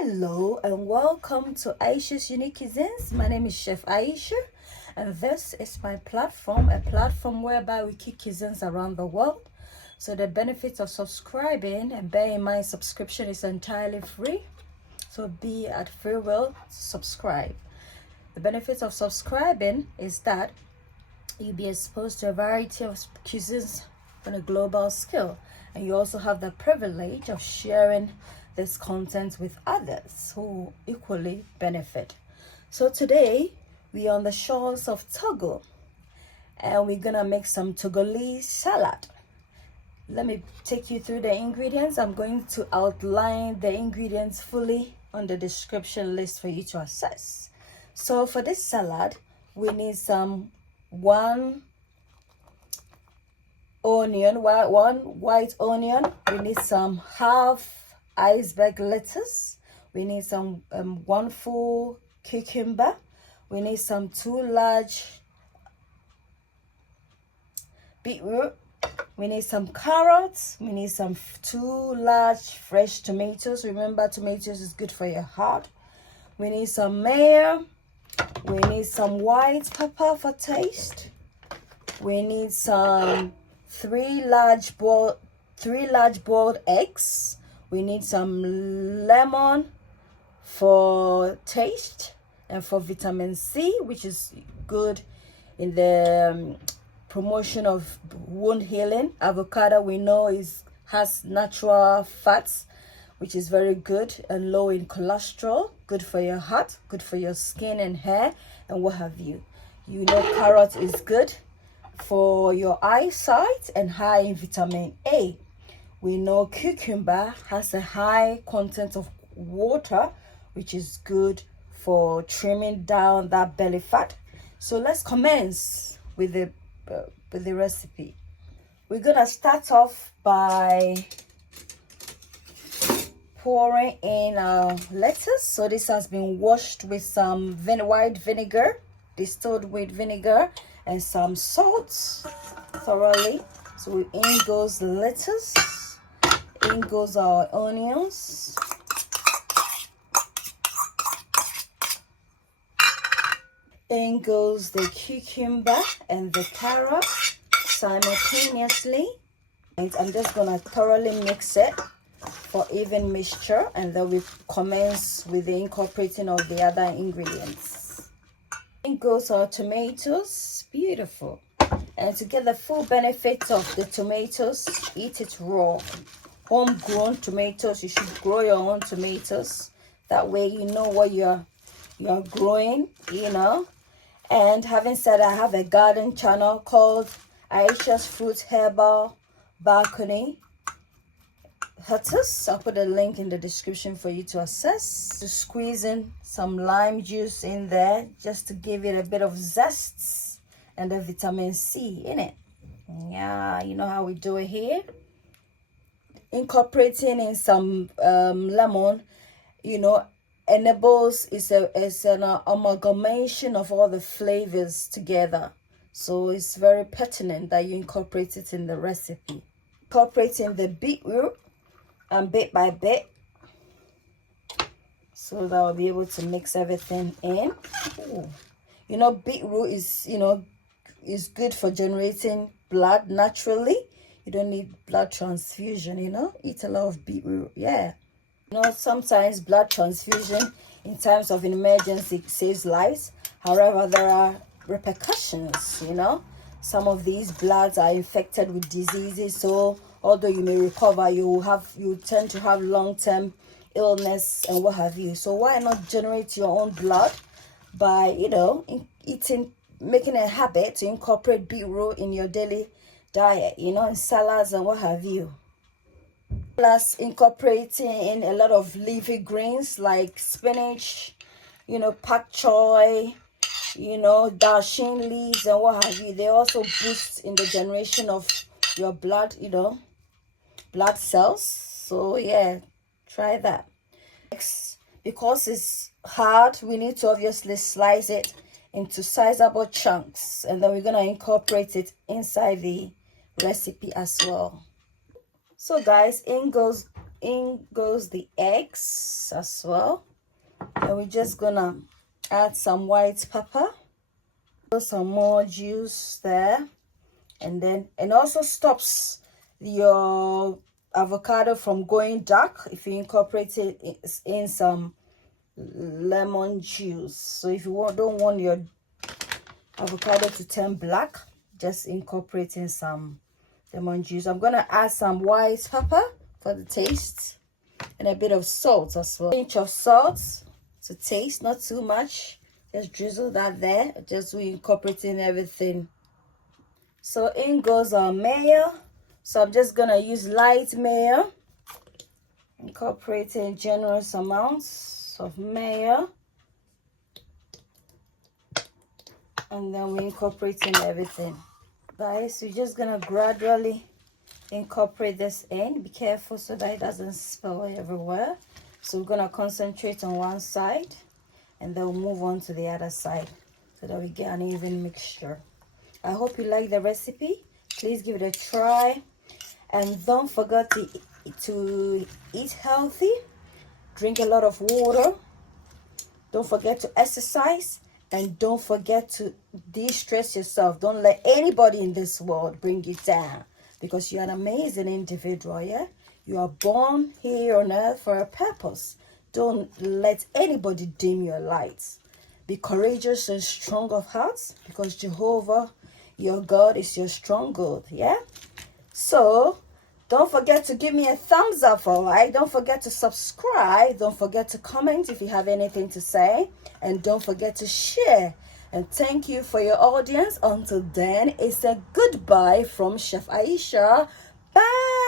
Hello and welcome to Ayesha's Unique Cuisines. My name is Chef Ayesha and this is my platform, a platform whereby we cook cuisines around the world. So the benefits of subscribing, and bear in mind subscription is entirely free, so be at free will to subscribe. The benefits of subscribing is that you'll be exposed to a variety of cuisines on a global scale, and you also have the privilege of sharing this content with others who equally benefit. So today we're on the shores of Togo and we're gonna make some Togolese salad. Let me take you through the ingredients. I'm going to outline the ingredients fully on the description list for you to access. So for this salad, we need some one white onion. We need some half iceberg lettuce. We need some 1 full cucumber. We need some 2 large beetroot. We need some carrots. We need some 2 large fresh tomatoes. Remember, tomatoes is good for your heart. We need some mayo. We need some white pepper for taste. We need some 3 large boiled eggs. We need some lemon for taste and for vitamin C, which is good in the promotion of wound healing. Avocado, we know, has natural fats, which is very good and low in cholesterol, good for your heart, good for your skin and hair and what have you. You know, carrot is good for your eyesight and high in vitamin A. We know cucumber has a high content of water, which is good for trimming down that belly fat. So let's commence with the recipe. We're gonna start off by pouring in our lettuce. So this has been washed with some white vinegar, distilled with vinegar, and some salt thoroughly. So in goes the lettuce, in goes our onions, in goes the cucumber and the carrot simultaneously. And I'm just gonna thoroughly mix it for even mixture, and then we commence with the incorporating of the other ingredients. In goes our tomatoes, beautiful. And to get the full benefit of the tomatoes, eat it raw. Homegrown tomatoes, you should grow your own tomatoes. That way you know what you're growing, you know. And having said, I have a garden channel called Ayesha's Fruit Herbal Balcony Hutters. I'll put a link in the description for you to access. Just squeeze in some lime juice in there just to give it a bit of zest and the vitamin C in it. Yeah, you know how we do it here. Incorporating in some lemon, you know, enables is an amalgamation of all the flavors together. So it's very pertinent that you incorporate it in the recipe. Incorporating the beetroot and bit by bit, so that I'll be able to mix everything in. Ooh. You know, beetroot is good for generating blood naturally. You don't need blood transfusion, you know. Eat a lot of beetroot, yeah. You know, sometimes blood transfusion in times of emergency saves lives. However, there are repercussions, you know. Some of these bloods are infected with diseases, so although you may recover, you tend to have long-term illness and what have you. So why not generate your own blood by, you know, making a habit to incorporate beetroot in your daily diet, you know, in salads and what have you. Plus incorporating in a lot of leafy greens like spinach, you know, pak choy, you know, darshin leaves and what have you. They also boost in the generation of your blood, you know, blood cells. So yeah, try that. Because it's hard, we need to obviously slice it into sizable chunks, and then we're gonna incorporate it inside the recipe as well. So guys, in goes in goes the eggs as well. And we're just gonna add some white pepper, some more juice there, and also stops your avocado from going dark if you incorporate it in some lemon juice. So if you don't want your avocado to turn black, just incorporate in some lemon juice. I'm gonna add some white pepper for the taste and a bit of salt as well. A pinch of salt to taste, not too much. Just drizzle that there. Just we incorporating everything. So in goes our mayo. So I'm just gonna use light mayo. Incorporating generous amounts of mayo. And then we're incorporating everything. Guys, we're just gonna gradually incorporate this in. Be careful so that it doesn't spill everywhere. So we're gonna concentrate on one side and then we'll move on to the other side so that we get an even mixture. I hope you like the recipe. Please give it a try, and don't forget to eat healthy, drink a lot of water, don't forget to exercise, and don't forget to de-stress yourself. Don't let anybody in this world bring you down, because you're an amazing individual. Yeah, you are born here on earth for a purpose. Don't let anybody dim your lights. Be courageous and strong of heart, because Jehovah your God is your stronghold. Yeah, so don't forget to give me a thumbs up. All right, don't forget to subscribe, don't forget to comment if you have anything to say, and don't forget to share. And thank you for your audience. Until then, it's a goodbye from Chef Ayesha. Bye.